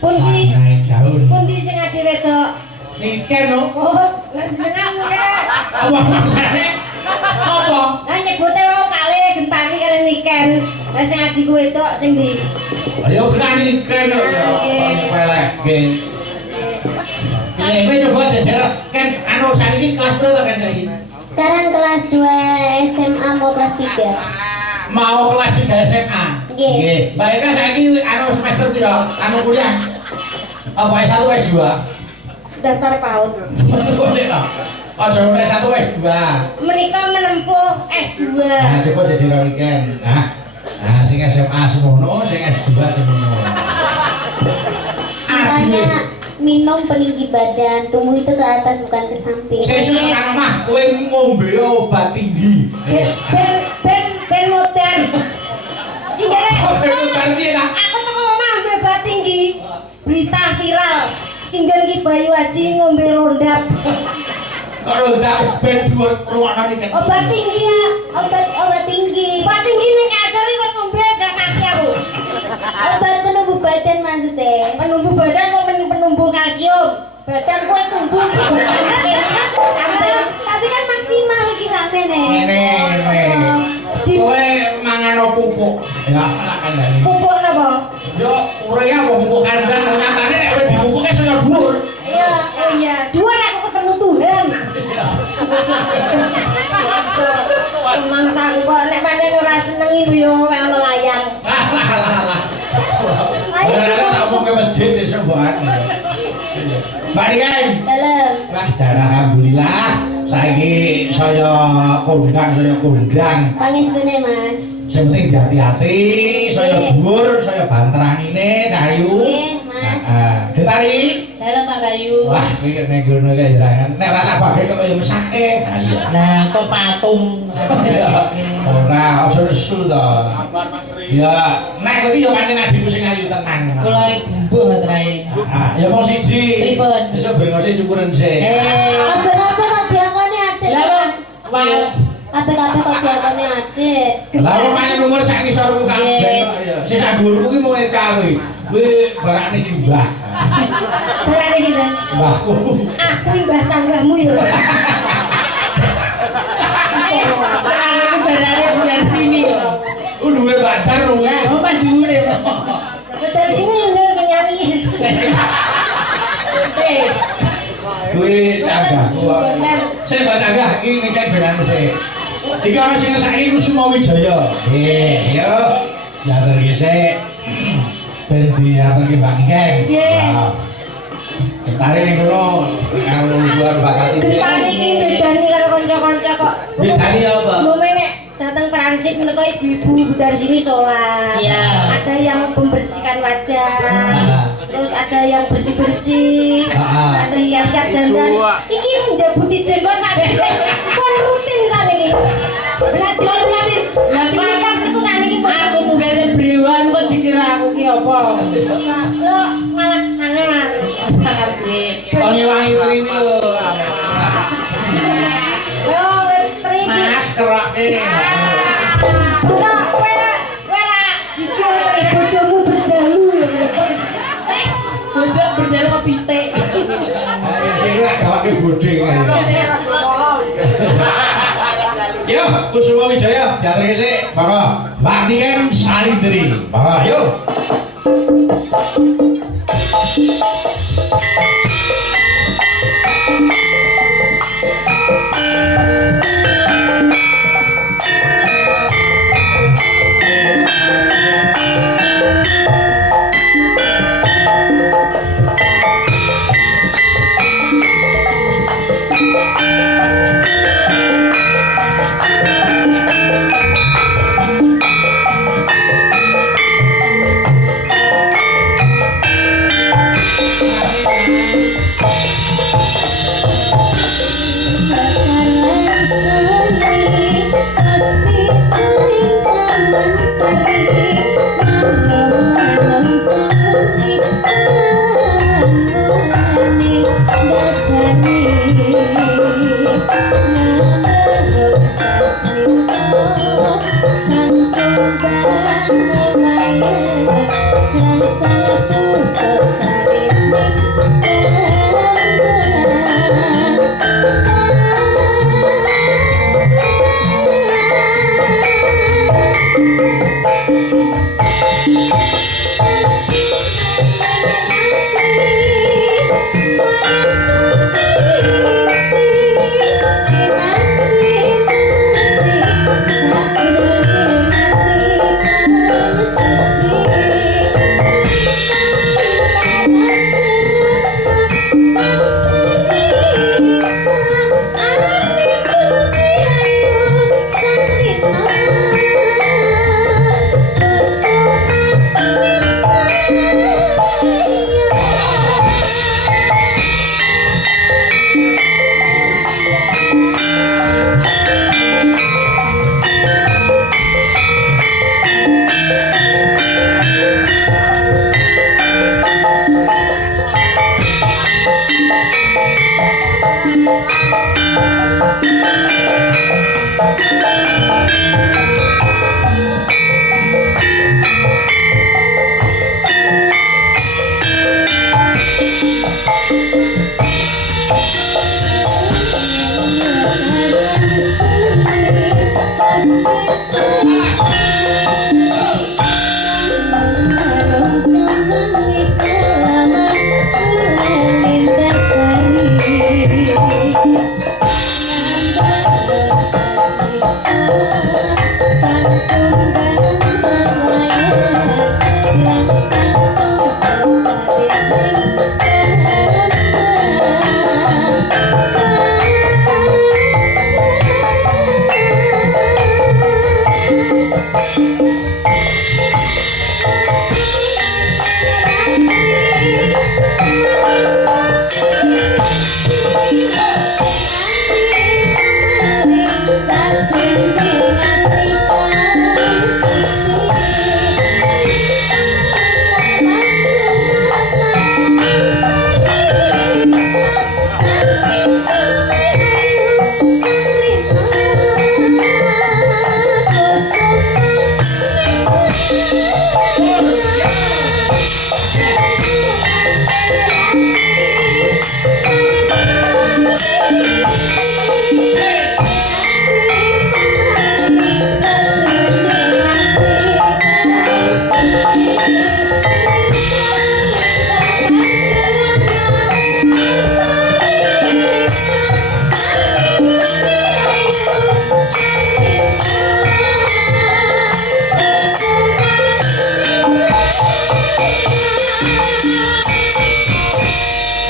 Pundi naik daun. pundi sing ade wedok. Niken no. Oh, lan jenengan ngene. Apa maksudnya? Apa? Lah nyebute wae kalih gentari kali niken. Lah sing adiku wedok sing ndi? Ayo kena niken no. Pelek gen. Kowe coba jajar kan anu saiki kelas berapa kan saiki? Sekarang kelas 2 SMA mau kelas 3. Mau kelas 3 SMA. Nggih. Mbak Eka saiki anu semester piro? Anu kuliah. Apa S1 S2? Daftar PAUD. Aja mulai S1 S2. Menika menempuh S2. Nah, coba jajar weekend. Nah, sing SMA semono, sing S2 semono. Makanya minum peninggi badan, tumbuh itu ke atas bukan ke samping. Sesuk mah kowe ngombe obat tinggi. Ben modern. Sindere. Ben modern piye ta? Aku teko omah ngombe obat tinggi. Berita viral. Singgen Ki Bayu Haji ngombe rondap. Kalau ndak ben dhuwur ruwono iki. Obat tinggi ya, obat tinggi. Obat tinggi ning kasur iki kok ngombe gak kaki aku. Obat penumbuh badan maksudnya. Penumbuh badan kok penumbuh kalsium. Badanku wis tumbuh iki. Tapi kan maksimal iki sampeyan. Ngene. Kowe mangan pupuk. Ya, kan dari. Pupuk napa? Yo, urea apa pupuk kandang nyatane nek kowe dipupuke saya dhuwur. Iya, oh iya. Dhuwur aku ketemu Tuhan. Mangsaku kok nek pancen ora senengi yo wae ono layang. Alah. Ayo. Ora tak omong ke masjid sesuk mbok. Barikan. Dalam. Wah, alhamdulillah. Saiki saya kondang. Pangestune Mas. Sing penting hati-hati, saya dhuwur, saya banterangine cahayu. Nggih, Mas. Getari. Dalam Pak Bayu. Wah, iki nek ngono kae jerakan. Nek ora tak bagi kok yo mesake. Nah, kok patung. Ora, aja nesu to. Ya, nek kok yo pancen adikku sing ayu tenan. Kula mbuh trae. Ya mau siji. Pripun? Iso brengosi cukuren sik. Kabeh-kabeh kok diakoni adik. Wah, Kabeh-kabeh kok diakoni adik. Lah wong pancen umur sak ngisor ku kabeh kok ya. Sing sak dhuwurku ki mau kawe. Kuwi barakne sing mbah. berani sinten? Mbahku. Aku mbah canggahmu ya. Aku berani bulan sini. Dhuwure bandar lho. Oh, pas dhuwure. Dari sini lho sing nyami. Kuwi canggahku. Sing mbah canggah iki ngecek benan sik. Iki ana sing saiki Kusuma Wijaya. Nggih, yo. Ya tergesek. Ben diaturke Mbak Ngeng. Nggih. Tarik ning kono karo luar bakat iki. Gentari iki bedani karo kanca-kanca kok. Bedani apa? Lume nek datang transit menika ibu-ibu dari sini sholat. Iya. Ada yang membersihkan wajah. Terus ada yang bersih-bersih. Ada yang siap dandan. Iki menjabuti jenggot sakit. Kon rutin sakniki. Berarti sing nikah niku sakniki Aku mugane brewan kok dikira aku ki apa? lo malah sangar. Sangat piye. Wangi wangi mrene lho. Yo trip. Mas keroke. Bisa kowe ora dikir karo bojomu berjalu. Bojok berjalan kok pitik. Kira gawake bodeng ae. Yo, Kusuma Wijaya, diaturke sik, Bapak. Mbak Niken Salindri. Bapak, yuk.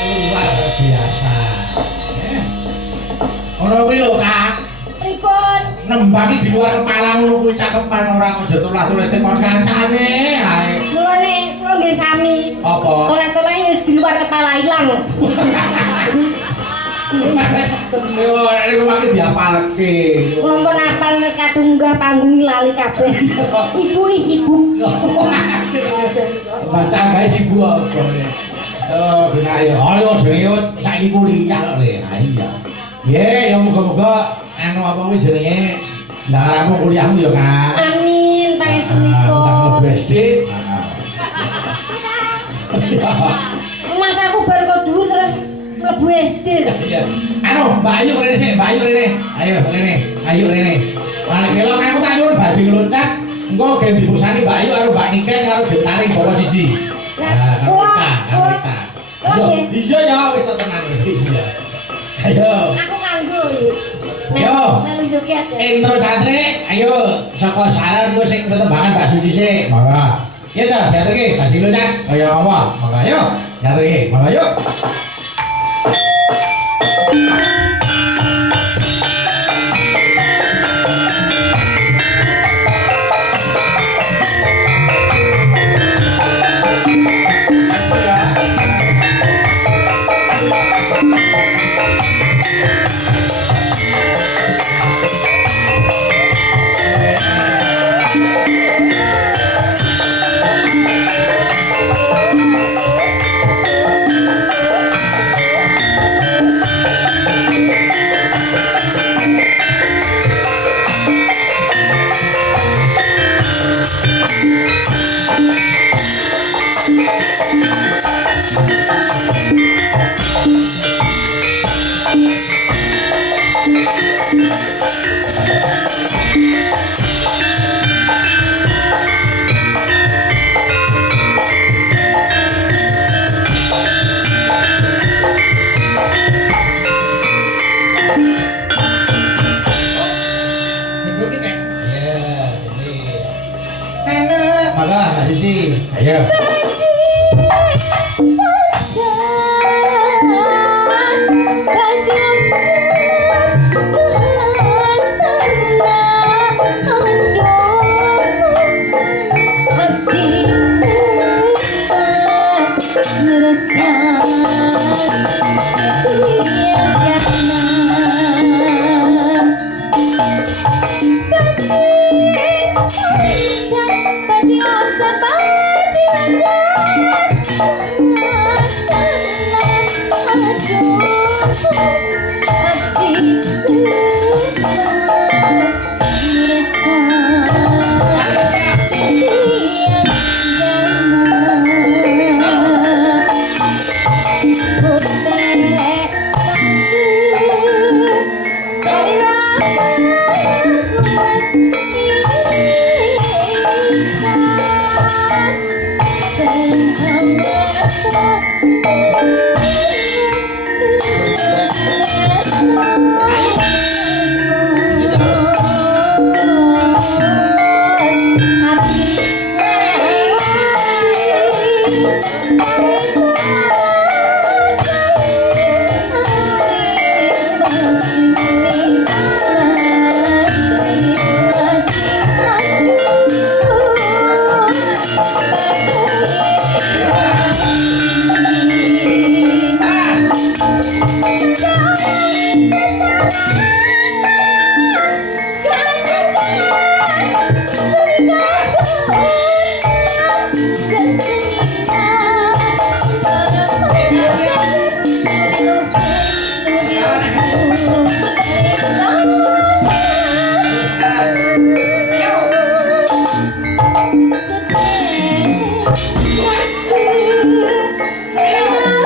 Luar biasa. Ono kuwi lho, Kak. Pripun? Nembangi di luar kepala ngono kuwi cakepan ora aja tulah-tulih tekon kancane. Ae. Mulane kula nggih sami. Apa? Toleh-toleh wis di luar kepala ilang. Yo, nek kok diapalke. Kula pun apal wis kadunggah panggung lali kabeh. Ibu sibuk. Baca gawe sibuk apa. Oh, benar ya. Ayo jenenge saiki kuliah kok le. Ah iya. Ye, ya muga-muga anu apa kuwi jenenge ndak rampung kuliahmu ya, Kak. Amin, pangestunika. SD. Mas aku baru kok dulu terus mlebu SD. Iya. Anu, Mbak Ayu rene sik, Mbak Ayu rene. Ayo rene. Ayo rene. Lan kelok aku tak nyuwun bajing loncat. Engko gen dipusani Mbak Ayu karo Mbak Niken karo Detaring bawa siji. Nah, kita. Iya ya wis tenan iki. Ayo. Aku kanggo iki. Yo. Melu joget. Intro santri, ayo saka saran ku sing tetembangan Mbak Suci sik. Monggo. Iya ta, diaturke bajing loncat. Kaya apa? Monggo ayo. Diaturke. Monggo ayo. Ayo. Sayang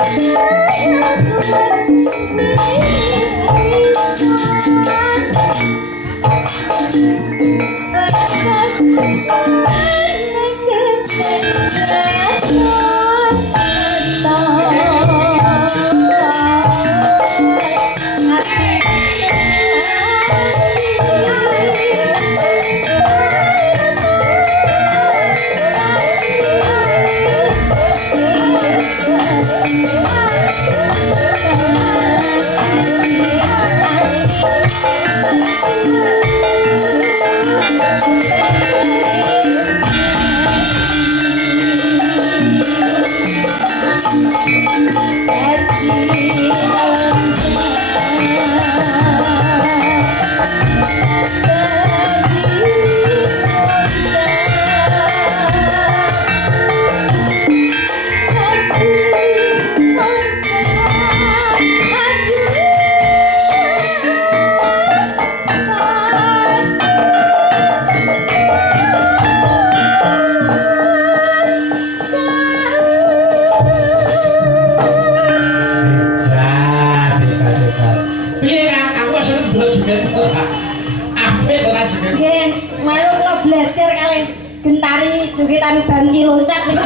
Nggih, malu kula belajar kali gentari jogetan banci loncat niku.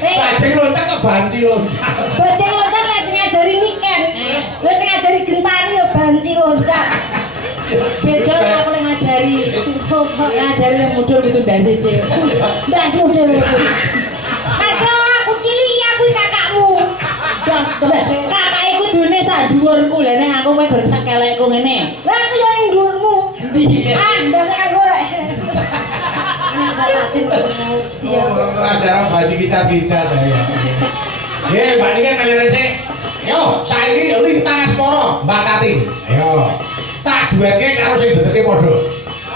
Bajing loncat kok banci loncat. Bajing loncat lek sing ngajari niken. Lek sing ngajari gentari ya banci loncat. Beda lah aku yang ngajari. Ngajari yang mudul gitu ndase sih. Ndas model. Masih aku cilik aku kakakmu. Das. Kakak iku dune sak dhuwurku lha nek aku kowe gak sakelekku ngene. Lah aku yo ning dhuwurmu. Iya. Ndas kanggo rek. Acara baji kita saya. Mbak ini kan kalian sih. Yo, saiki lintang aspara Mbak Tati. Ayo. Tak duetke karo sing dedeke padha.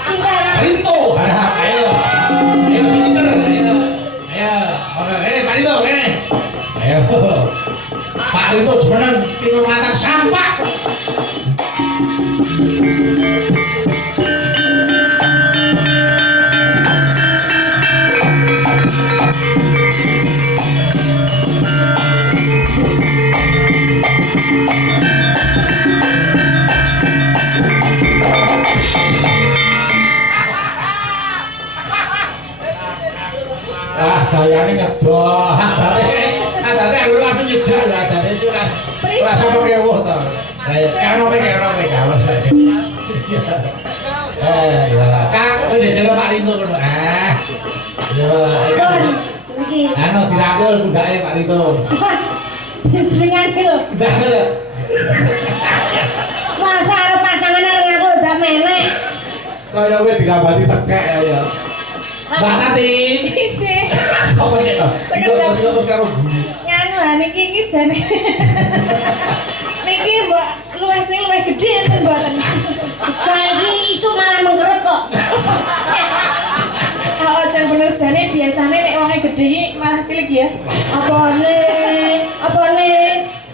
Cinta. Rinto. Ayo. Ayo pinter. Ayo. Oke, ini Pak Rinto, kene. Ayo. Pak Rinto jenengan kira masak sampah. Gayane ngedoh. Adate aku langsung nyedak lah, adate itu kan rasa pekewo to. Kayak ya. Kak, wis jare Pak Rinto ngono. Iki. Anu dirangkul bundake Pak Rinto. Jenengane lho. Udah. Masa arep pasangan arep ngaku udah menek. Kaya wis dirabati tekek ya. Mbak Tati. Iki. Apa sih to? Ikut karo Nganu niki iki jane. Niki mbok luwih sing luwih gedhe enten mboten. Saiki isu malah mengkerut kok. Oh, jan bener jane biasane nek wonge gedhe iki malah cilik ya. Apane?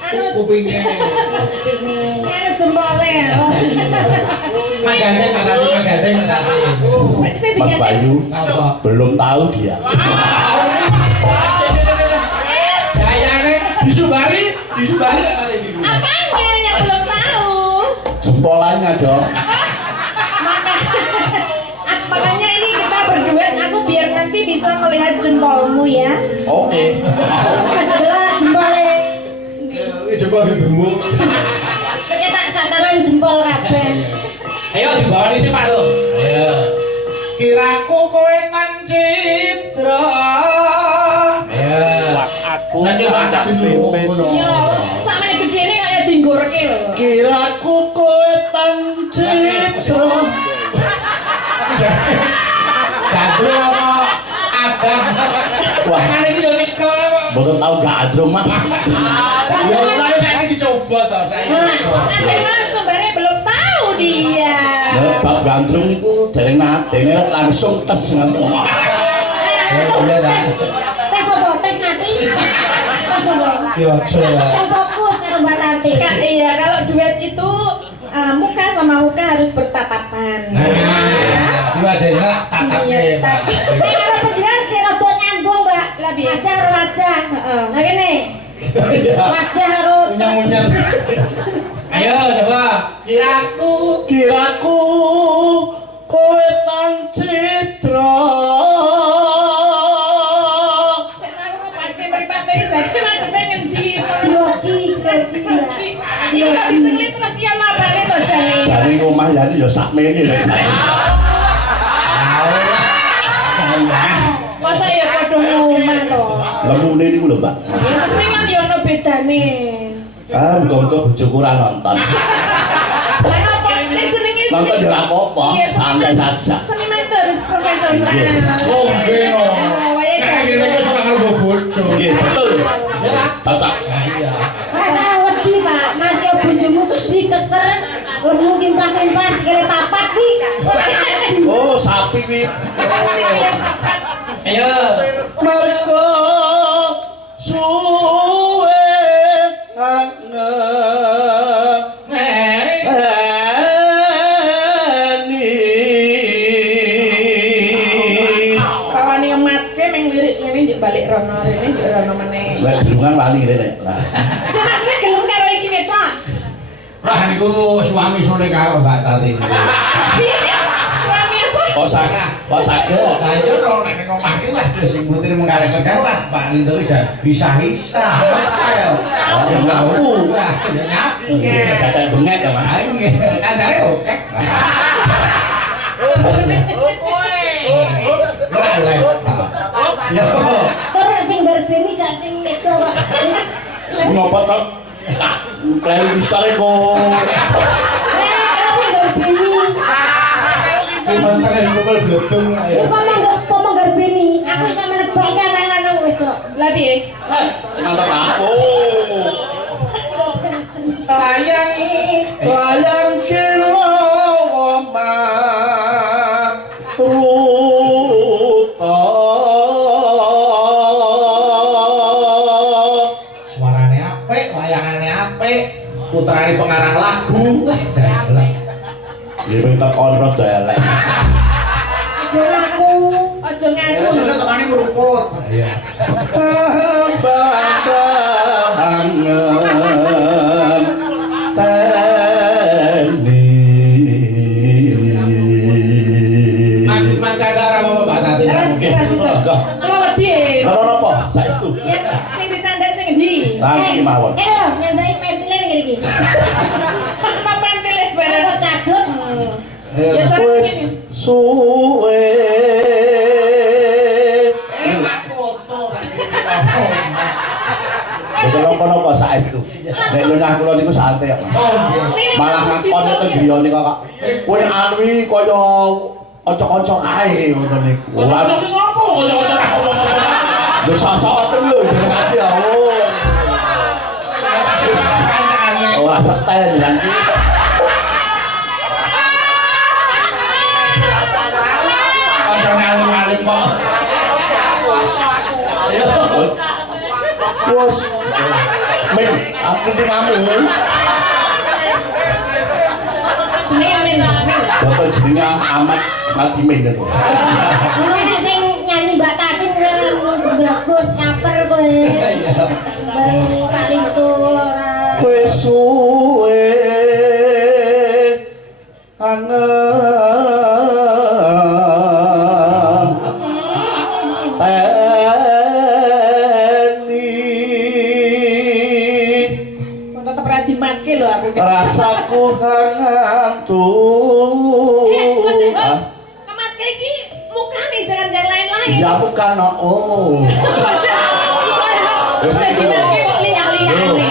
Anu kupingnya. anu jempole. Magandeng Mas Tati, magandeng Mas Tati. Sing Mas diganti Bayu Apa? belum tahu dia. Kayaknya disubari. apanya yang belum tahu? Jempolannya dong. Makanya ini kita berduet aku biar nanti bisa melihat jempolmu ya. Oke. Adalah jempole. Ini coba gemuk. Kecetak santangan jempol kabeh. Ayo dibawa nih sih Pak tuh. Ayo. Kiraku kowe nang citra. Ayo. Aku Lanjut ada Yo, sampe gedene kaya dinggorke lho. Kiraku kowe tan citra. Gadro apa? Ada. Wah. Kan ini yo nyekel. Boten tahu gak adro Mas. Ya saya saya dicoba toh saya. Saya langsung bare belum tahu dia. Nah, Bab Gandrung itu dereng nate langsung tes ngono. Tes apa? Tes mati? Tes apa? Yo coba. Sing fokus karo Mbak Tati. Kak, iya kalau duet itu muka sama muka harus bertatapan. Nah, diwajahnya tatapnya Pak. Nek karo panjenengan sing rada nyambung, Mbak. Lah, piye? Wajah karo wajah. Heeh. Lah kene. Wajah menyang. Ayo coba Kiraku kowe tan citra. Cek aku ngepaske mripate iki jane madhepe ngendi? Grogi. Iki kok diceklit terus ya mabane to jane. Jane omah yani ya sakmene lho. Masa ya padha ngomah to. Lemune niku lho, Mbak. Ya mesti kan ya ono bedane. Ah, muga-muga bojoku ora nonton. Lah apa? Nek jenenge Nonton ya ora apa-apa, Iya, santai saja. seniman itu harus profesional. Oh, beno. Wae Nek ngene iki ora karo bojo. Nggih, betul. Cocok. Iya. Masa wedi, Pak. Mas yo bojomu dikeker lemu kimplah-kimplah sikile papat nih. Oh, sapi wi. Ayo. Mergo suwe ngangen Rawani ngematke meng lirik ngene njuk balik rono rene njuk rono meneh. lah gedungan wali rene lah. Cuma sing gelem karo iki tok. Wah niku suami sore karo Mbak Tati. Suami apa? Kok saged. Lah iya kalau nek ning omah ki waduh sing putri mengkarek wah Pak Rinto bisa. Ayo. Ya ngapu. Wah, ya nyapu. Kayak bengek ya, Mas. Ayo nggih, kancane oke. Yo. Terus sing garbeni gak sing itu kok. Ngopo to? Klelu besar kok. Kamu garbeni. Mantan yang mukul gedung. Apa garbeni? Aku sama nebak kan lanang wedok. Lah piye? Mantap aku. Layang kilo omah ruta. Suarane apik, layangane apik. Putrane pengarang lagu. Wah, jalan. Ya minta kontrol elek. Aku Aja ngaku. Sesuk tekane ngruput. Iya. Bambangan teni. Mancadara apa Mbak Tati? Rasi to. Kula wedi. Karo apa? Saestu. Ya sing dicandak sing endi? Lagi mawon. lho nyandai pentile ngene iki. Napa entileh bareng? Kok cadut. Ya cara Wis ngene. suwe. Betul apa-apa saestu. Nek nyah kula niku santai ya, Mas. Malah ngakon ten griya niku kok. Kowe anu iki kaya ocok-ocok ae ngoten niku. Ora lho sasaten lho jenengan ya. Ora seten lan iki. Kancane alim-alim kok. Wes. Men, aku iki ngamun. Jenenge men. Bapak jenenge Ahmad Madimin to. Ngono nek sing nyanyi Mbak Tati bagus caper kowe. Bareng paling itu ora. Wis suwe angen teni Kok tetep ra dimatke lho aku. rasaku hangantu. Kematke iki mukane jangan yang lain-lain. Ya bukan oh. Jadi matke kok liang-liangane.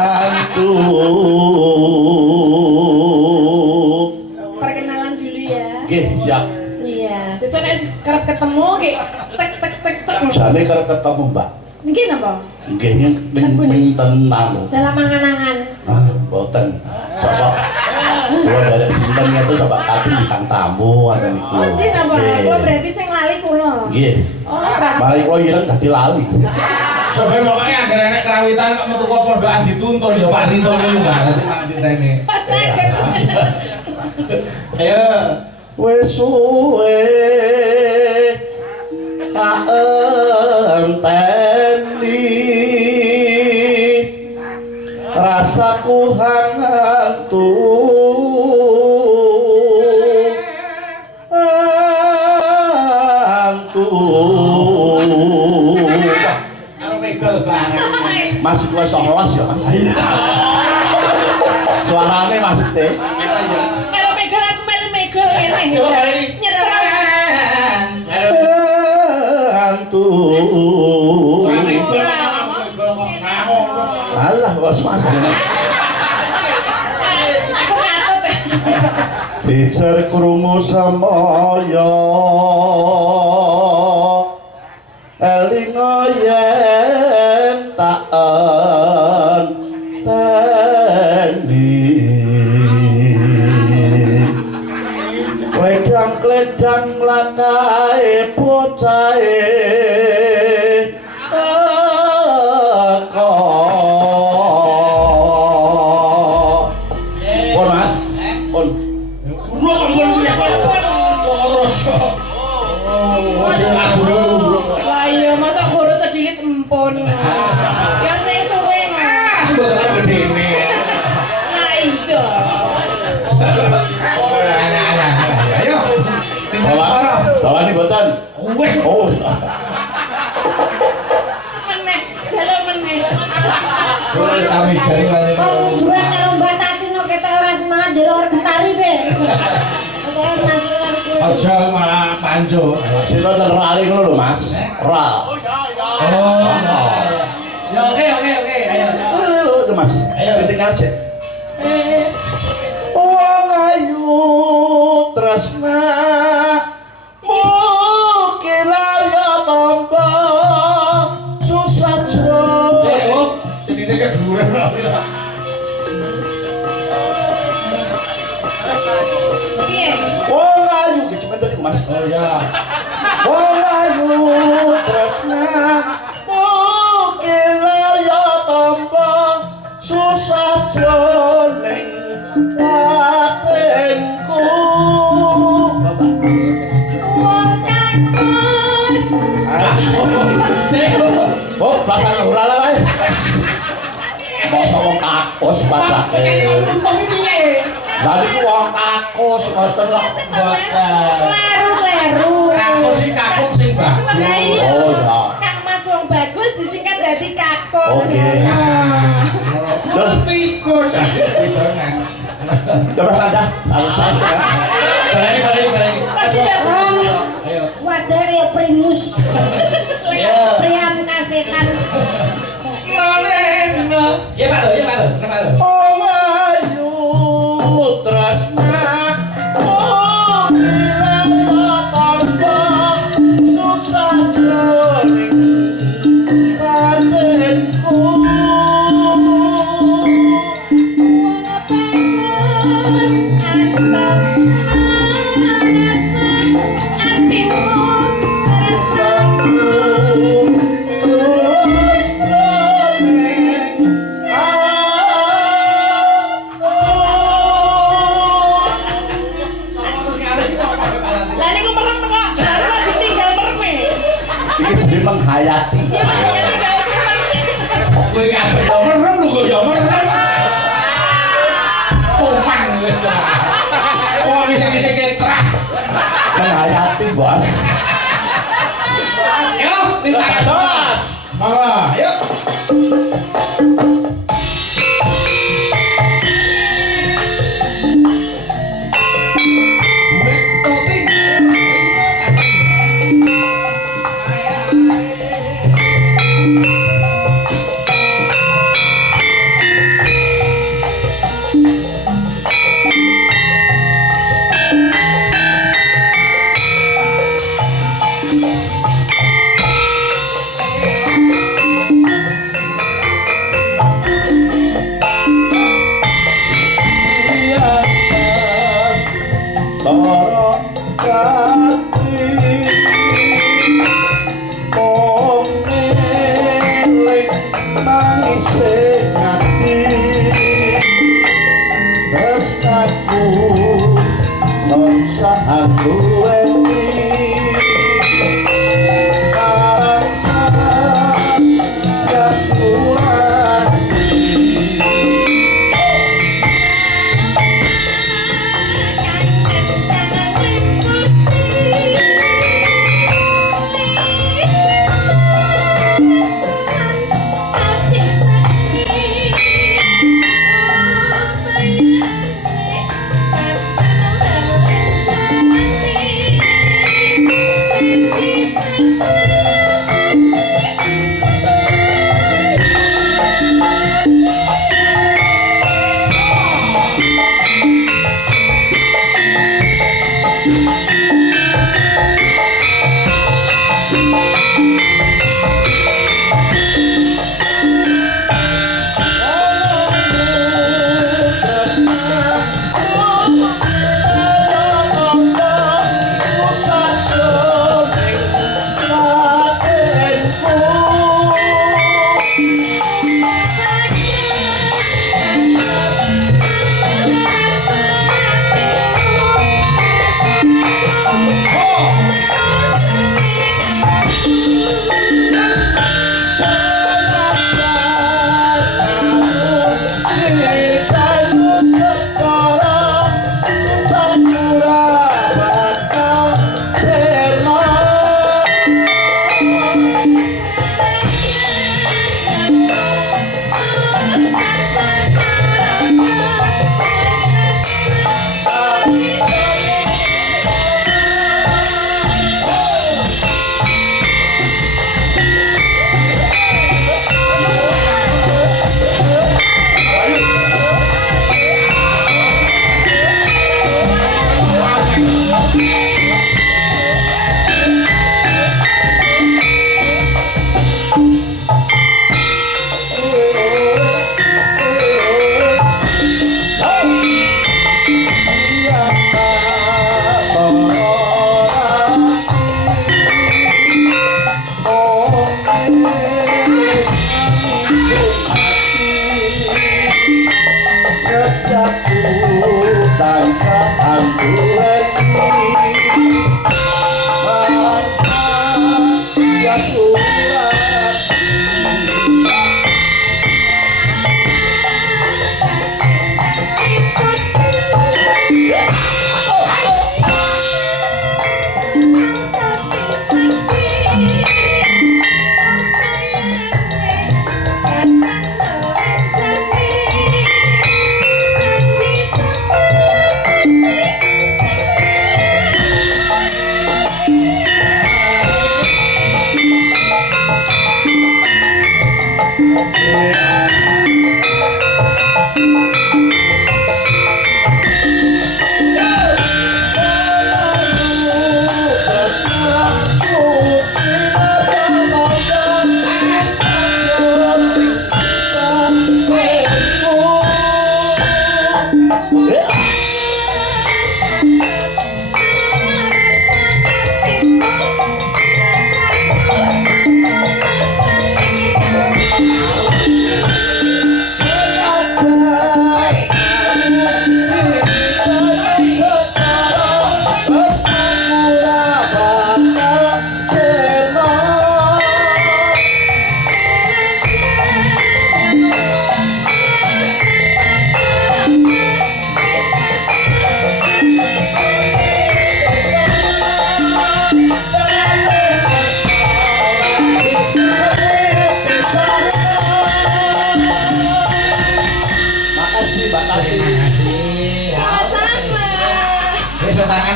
Hantu. Perkenalan dulu ya. Nggih, siap. Iya, sesuk nek kerep ketemu ki cek. Jane karep ketemu, Mbak. Niki napa? Nggih ning tenan lho. Dalam angan-angan. Ah, boten. Sosok. Kula dari sinten itu Sobat Tati bintang tamu ngoten niku. Oh, jin apa? Kula berarti sing lali kula. Nggih. Oh, berarti. Mari kula ireng dadi lali. Sampai pokoknya agar enek kerawitan kok metu kok pondokan dituntun ya Pak Rinto kuwi berarti Pak ditene. Pas saged. Ayo. Wis suwe tak enteni rasaku hantu Karo megel bareng. Mas kowe solos ya Mas. Suarane maksudnya Kalau megel aku melu megel ngene. Nyetrem. hantu. Alah bos Mas. Aku katut. Bicar krungu samaya elinga yen tak enteni kledang-kledang lakae bocahe teko. Pun Mas, pun. Lah iya masa guru sedilit empun. Ya sing suwe. Sebetulnya gedene. Nah iso. Ayo. Bawa nih boten. Wes. Oh. Meneh, jaluk meneh. Kami jari ngene. Dua kalau Mbak Tatino kita ora semangat di luar gentari be. Aja malah panjo. Sino terali ngono lho Mas. Ra. Oh. Ya oke. Ayo. Lho Mas. Ayo. Tinggal cek. Wong ayu tresna mungkin ya tambah susah jro. Oh, sedine keduren. Piye? Wong ayu ki sebentar iku Mas. Oh ya. Wong ayu tresna mungkin ya tambah susah jroning batinku. Wong kakus. Oh, bahasa ora lah wae. Masa wong kakus padake. Lah niku wong kakus ngoten kok. Kleru-kleru. Aku sih kakung sing bagus. Lah iya. Oh ya. Kang Mas wong bagus disingkat dadi kakus. Oke. Loh, tikus. Coba tanda, harus ya. Balik. Kasih datang. Ayo. Wajar ya primus. Ya. Priam kasetan. Ya Pak Lo. Wong ayu tresna mungkin tambah susah jroning batinku. Wong bagus antep rasa atimu rasaku. Terus jroning Lah niku merem kok. Lah ditinggal merem. iki jadi menghayati. Ya makanya tinggal simpen. Kowe kabeh yo merem lho kok yo merem. Omang wis. Oh, wis ketrah. Menghayati, Bos. Yo, lintas. Bos. Mangga, yuk.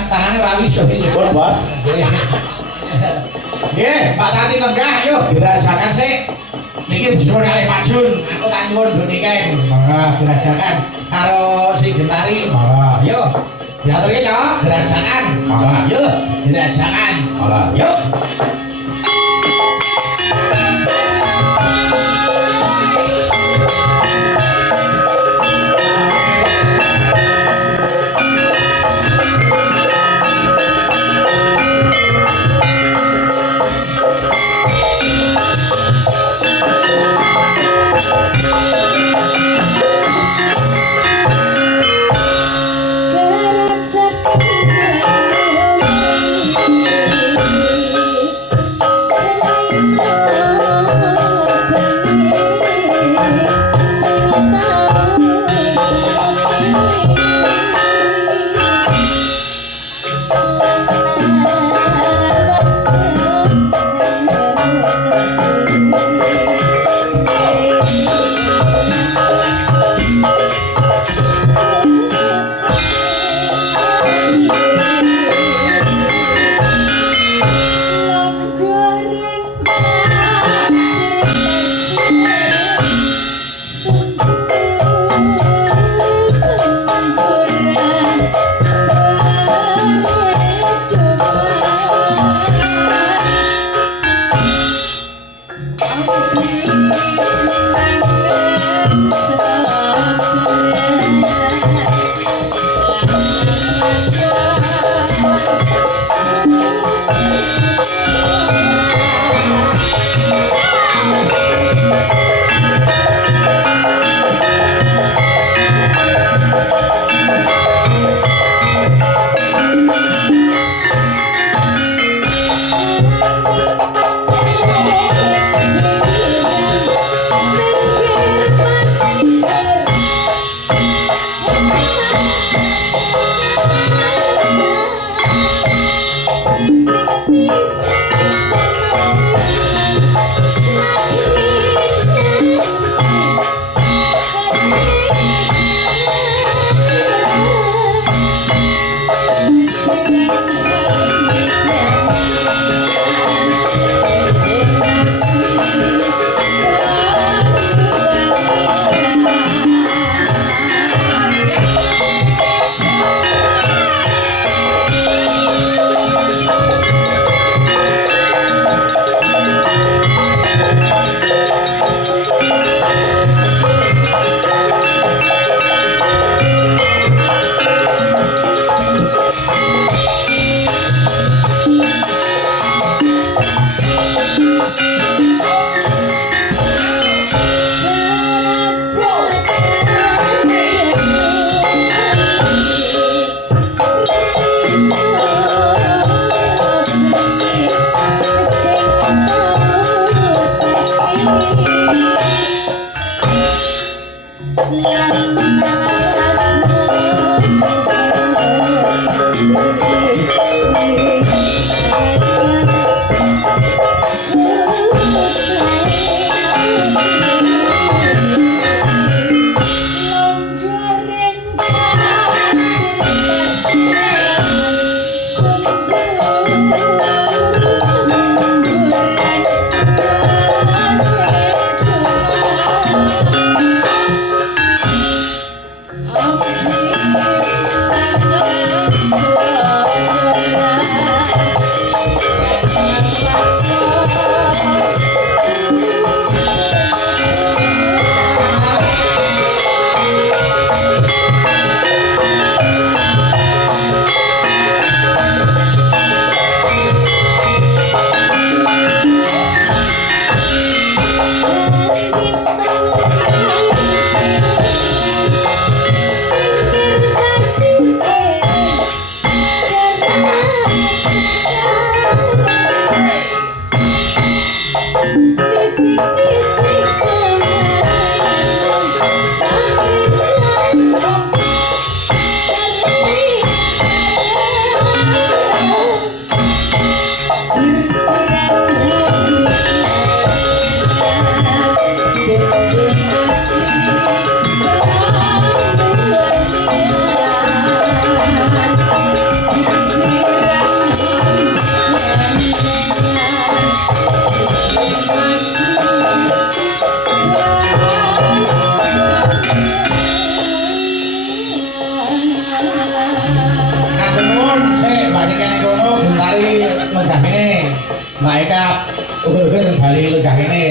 Tangannya rawi so ini. Bos. Nggih, Pak Tati lenggah yuk dirajakan sik. Niki disuwun kali Pak Jun, aku tak nyuwun boneka. Monggo dirajakan karo si Gentari. Monggo, yuk. Diaturke, Cok, dirajakan. Monggo, yuk. Dirajakan. Monggo, yuk.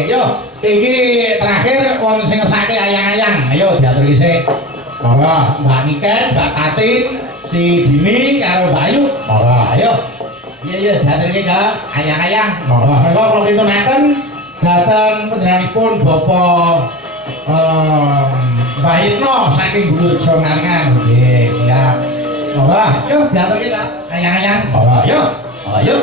Yo, iki terakhir wong sing ngesake ayang-ayang. Ayo diatur sik. Monggo, Mbak Niken, Mbak Tatin, si Dini karo Bayu. Monggo, ayo. Iya diatur ke ayang-ayang. Monggo. Monggo kula pitunaken dhateng panjenenganipun Bapak Mbah Yitno saking Bulurejo Ngalengan. Nggih, siap. Monggo, yo diatur ke ayang-ayang. Monggo, yo. Ayo.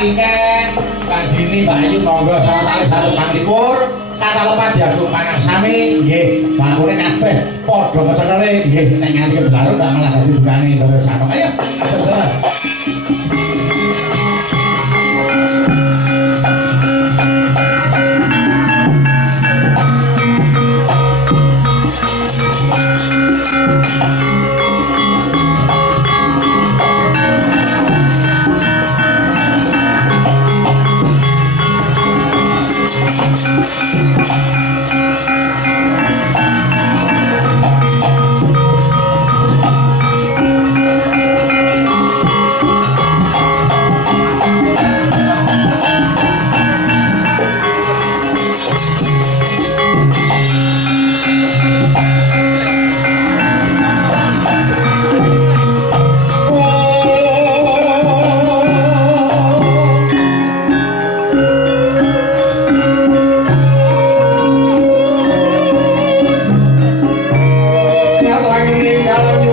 iken Kandini Mbak Ayu monggo sampeyan satu pangipur kata lepas diagung pangan sami nggih bakune kabeh padha kecekele nggih nek nganti keblaro tak malah dadi dukane terus sama ayo saudara Dalam